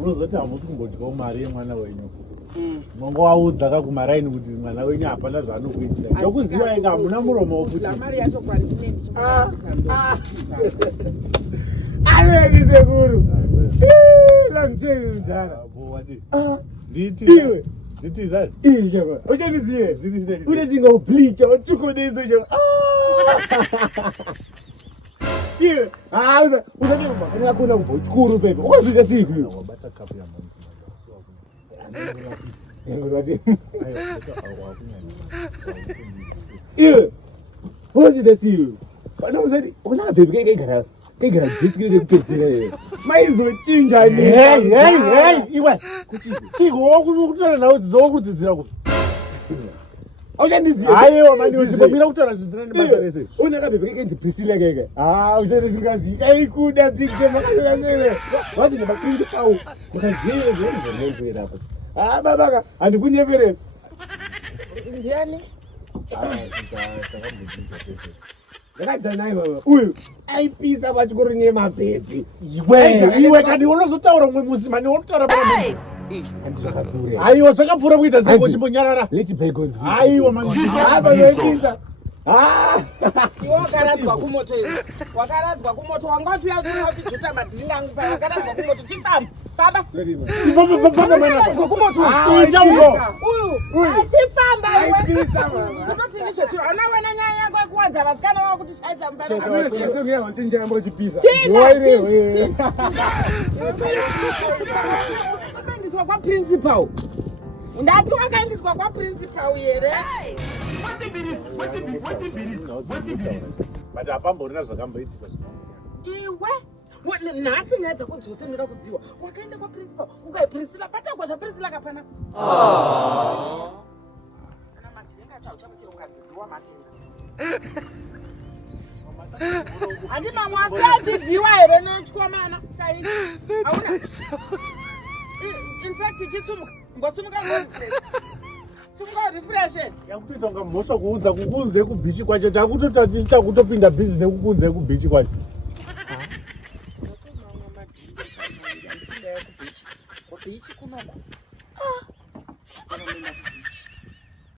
munozoti hamusi kumbodyawo mari yemwana wenyu. Mongo waudza kakumaraini kuti mwana wenyu hapana zvaanokuitira. Ndokuziva ika hamuna muromo wokuti. Mari yacho kwandineni Aleki sekuru. Lamcheni mjana. Nditi. Iwe. Nditi zani? Iwe chako. Uchaniziye. Ziniziye. Unezinga ubleach uchukonezo chako. Iwe. Usake mama. Yakuna kubhochukuru pepe. Ukazuita siku iwe. Wabata kapu ya mama. Iwe. Ukazuita siku. Pana uzati. Una pepe kegara. Kegara disikire kutetsera iwe. Maizochinja ni. Hey. Iwe. Chiko wakutana nawe dzokudzidzira kuti. Auchandiziva. Aiwa mani uchibomira kutana zvidzira nebatarese. Unaka bebe kenzi Priscilla keke. Uchandisingazi. Kaikuda big game makasakasere. Wati nebakingi pawo. Kukaziye zvenzo hapo. Babaka andikunyeperera. Ndiani? Ndakadza naye baba. Uyu aipisa pachikoro nemapepi. Iwe kandi unozotaura umwe musi mani wotaura pamwe. Aiwa zvakapfuura kuita seko chimbonyarara. Leti bagons. Aiwa mani. Yoipisa. Iwe wakaradzwa kumoto iwe. Wakaradzwa kumoto wangati uyakuona kuti juta madhiri langu pa wakaradzwa kumoto chifamba. Baba. Famba mana. Kumoto. Uita uko. Uyu. Achifamba iwe. Aipisa mama. Kutoti nicho chiro. Ona nyanya yangu yekuwadza vasikana wako kuti shaidza mbara. Sio ngeya wachinja ambo chipisa. Wakaendeswa kwaprincipal. Ndati wakaendeswa kwaprincipal here. What is? But apamborina zvakamboitika. Iwe nhasi nyaya dzakudzose ndoda kudziwa wakaenda kwaprincipal ukaiprinsila patagwa zvaprinsila kapana kana madhiringa chau chamuchiro ukabhiwa matenga handi mamwe asi achivhiwa here nechikomana chaii hauna infact chisumuka ngosumuka sumuka refresh yakutoita kunga mhosva kuudza kukunze kubhichi kwacho takutotatisita kutopinda bhizi nekukunze kubhichi kwacho. Bichi kunoko